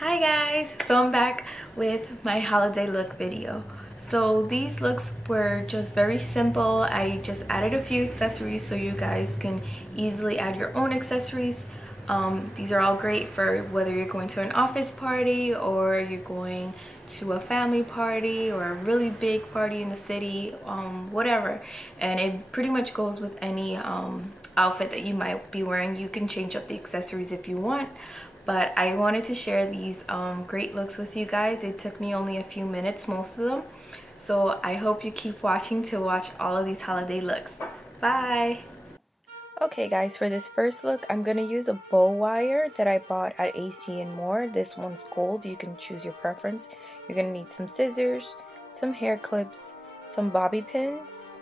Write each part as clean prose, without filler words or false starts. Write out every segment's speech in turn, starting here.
Hi guys, so I'm back with my holiday look video. So these looks were just very simple. I just added a few accessories so you guys can easily add your own accessories. These are all great for whether you're going to an office party or you're going to a family party or a really big party in the city, whatever. And it pretty much goes with any outfit that you might be wearing. You can change up the accessories if you want. But I wanted to share these great looks with you guys. It took me only a few minutes, most of them. So I hope you keep watching to watch all of these holiday looks. Bye! Okay guys, for this first look, I'm going to use a bow wire that I bought at AC and More. This one's gold. You can choose your preference. You're going to need some scissors, some hair clips, some bobby pins,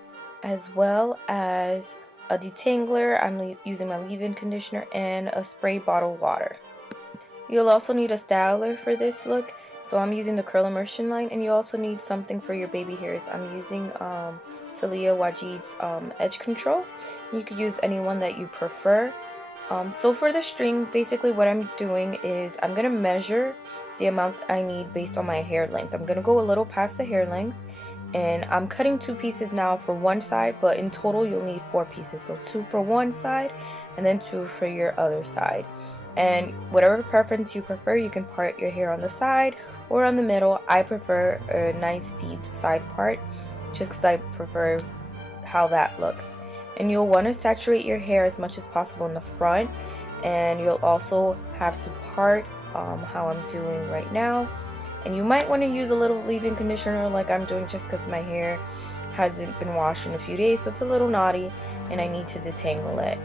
as well as a detangler. I'm using my leave-in conditioner and a spray bottle water. You'll also need a styler for this look, so I'm using the Curl Immersion line, and you also need something for your baby hairs. I'm using Talia Wajid's Edge Control. You could use any one that you prefer. So for the string, basically what I'm doing is I'm going to measure the amount I need based on my hair length. I'm going to go a little past the hair length, and I'm cutting 2 pieces now for one side, but in total you'll need 4 pieces. So 2 for one side and then 2 for your other side. And whatever preference you prefer, you can part your hair on the side or on the middle. I prefer a nice deep side part just because I prefer how that looks. And you'll want to saturate your hair as much as possible in the front, and you'll also have to part how I'm doing right now. And you might want to use a little leave-in conditioner like I'm doing, just because my hair hasn't been washed in a few days, so it's a little knotty and I need to detangle it.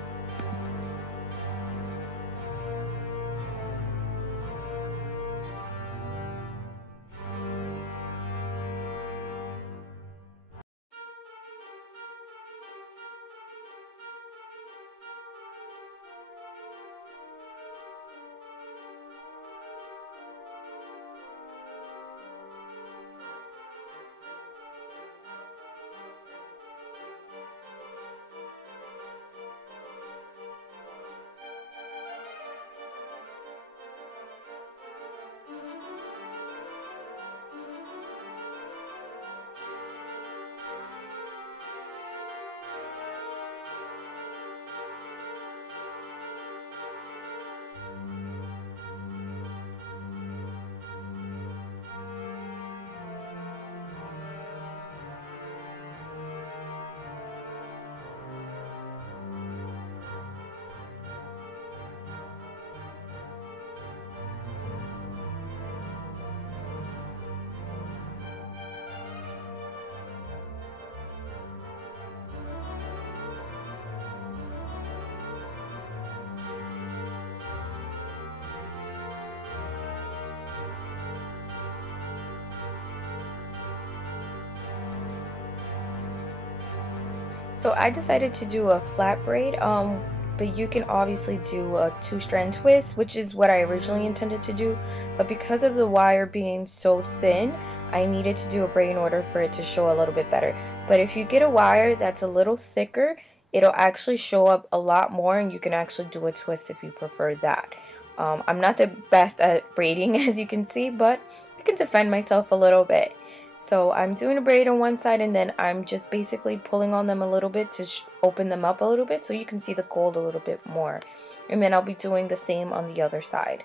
So I decided to do a flat braid, but you can obviously do a 2-strand twist, which is what I originally intended to do. But because of the wire being so thin, I needed to do a braid in order for it to show a little bit better. But if you get a wire that's a little thicker, it'll actually show up a lot more, and you can actually do a twist if you prefer that. I'm not the best at braiding, as you can see, but I can defend myself a little bit. So I'm doing a braid on one side, and then I'm just basically pulling on them a little bit to open them up a little bit so you can see the gold a little bit more. And then I'll be doing the same on the other side.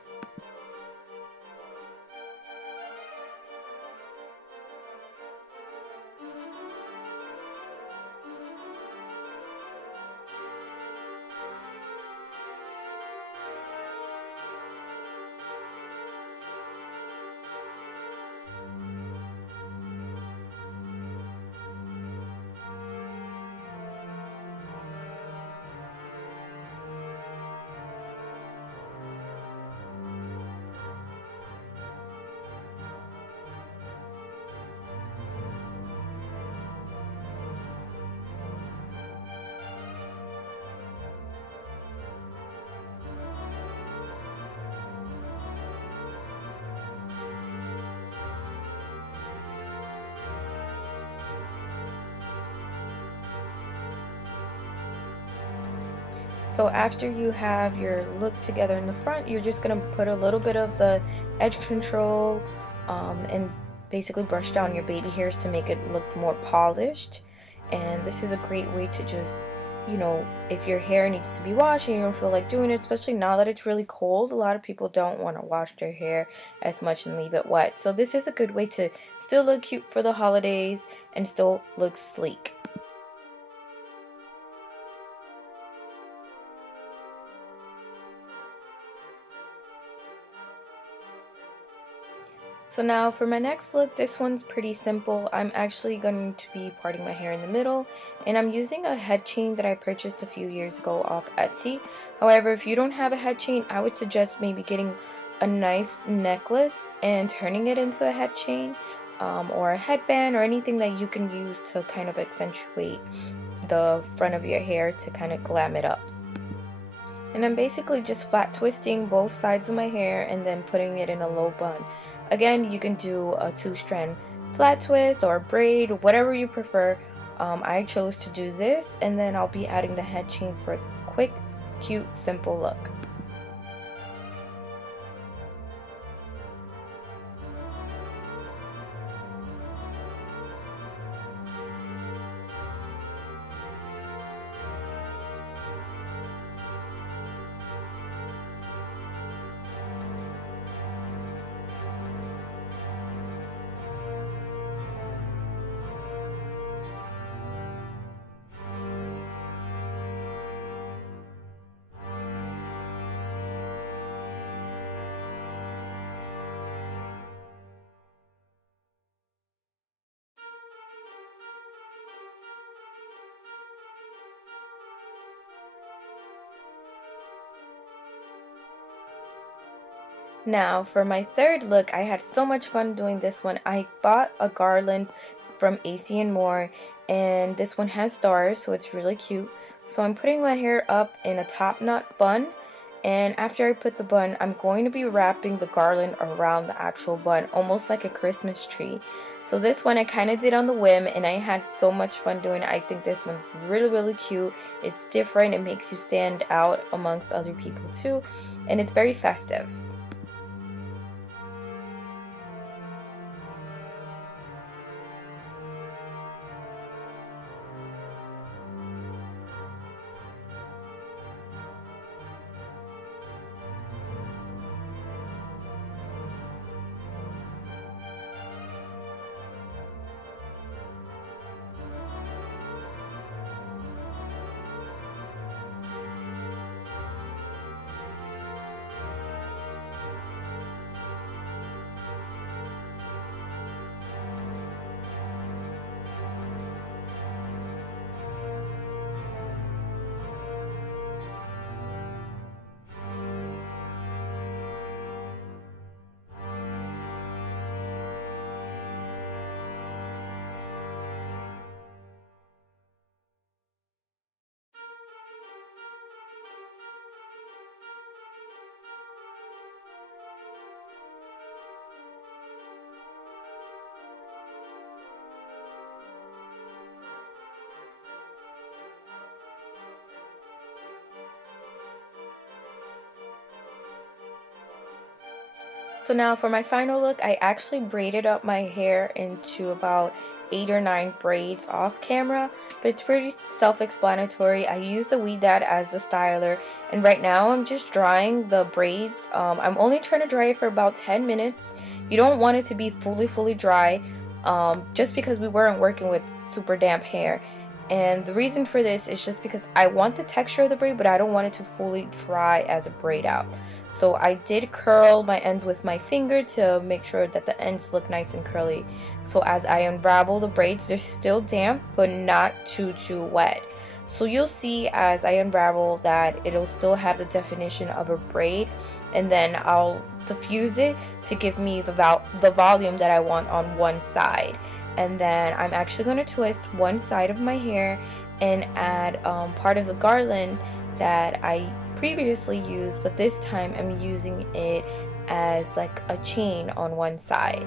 So after you have your look together in the front, you're just going to put a little bit of the edge control and basically brush down your baby hairs to make it look more polished. And this is a great way to just, you know, if your hair needs to be washed and you don't feel like doing it, especially now that it's really cold, a lot of people don't want to wash their hair as much and leave it wet. So this is a good way to still look cute for the holidays and still look sleek. So now for my next look, this one's pretty simple. I'm actually going to be parting my hair in the middle, and I'm using a head chain that I purchased a few years ago off Etsy. However, if you don't have a head chain, I would suggest maybe getting a nice necklace and turning it into a head chain or a headband or anything that you can use to kind of accentuate the front of your hair to kind of glam it up. And I'm basically just flat twisting both sides of my hair and then putting it in a low bun. Again, you can do a 2-strand flat twist or braid, whatever you prefer. I chose to do this, and then I'll be adding the head chain for a quick, cute, simple look. Now for my third look, I had so much fun doing this one. I bought a garland from AC and More, and this one has stars, so it's really cute. So I'm putting my hair up in a top knot bun, and after I put the bun, I'm going to be wrapping the garland around the actual bun, almost like a Christmas tree. So this one I kind of did on the whim, and I had so much fun doing it. I think this one's really, really cute. It's different. It makes you stand out amongst other people too, and it's very festive. So now for my final look, I actually braided up my hair into about 8 or 9 braids off camera, but it's pretty self-explanatory. I used the Weed Dad as the styler, and right now I'm just drying the braids. I'm only trying to dry it for about 10 minutes. You don't want it to be fully dry, just because we weren't working with super damp hair. And the reason for this is just because I want the texture of the braid, but I don't want it to fully dry as a braid out. So I did curl my ends with my finger to make sure that the ends look nice and curly. So as I unravel the braids, they're still damp, but not too wet. So you'll see as I unravel that it'll still have the definition of a braid, and then I'll diffuse it to give me the volume that I want on one side. And then I'm actually going to twist one side of my hair and add part of the garland that I previously used, but this time I'm using it as like a chain on one side.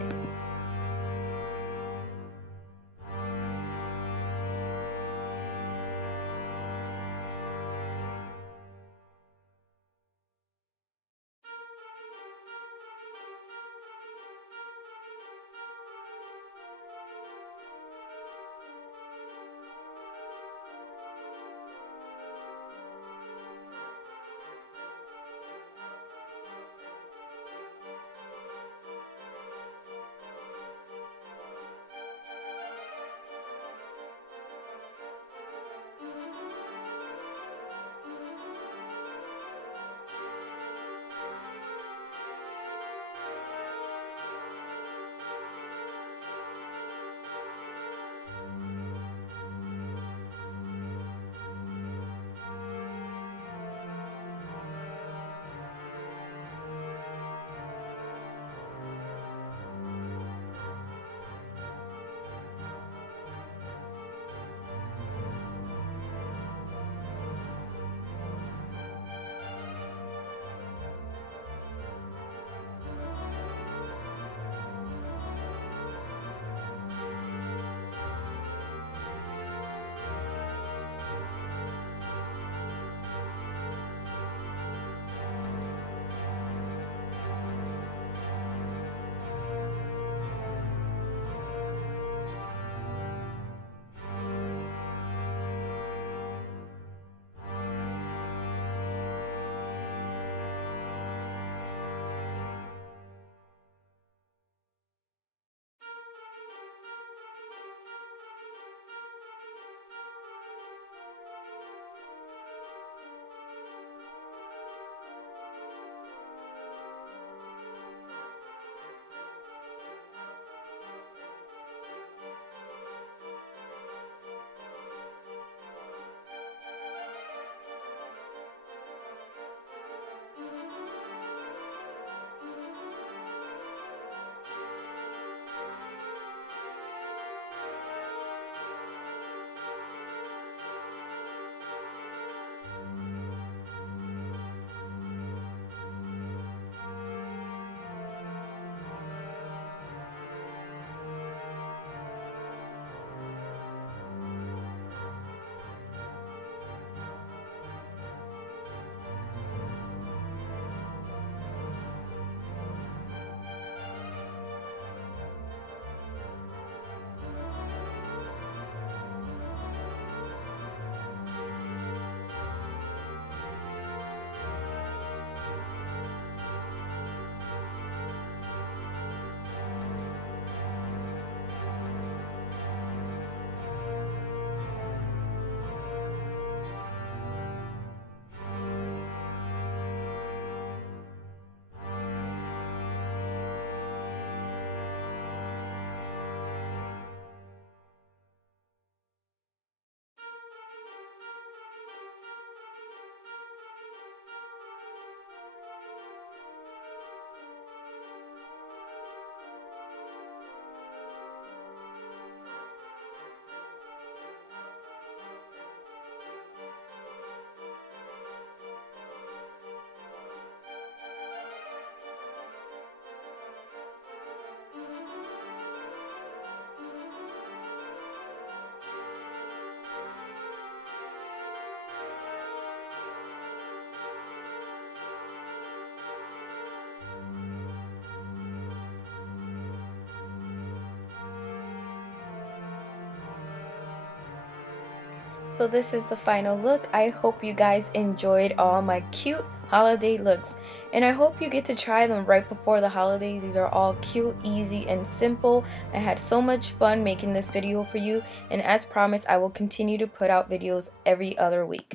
So this is the final look. I hope you guys enjoyed all my cute holiday looks, and I hope you get to try them right before the holidays. These are all cute, easy, and simple. I had so much fun making this video for you, and as promised, I will continue to put out videos every other week.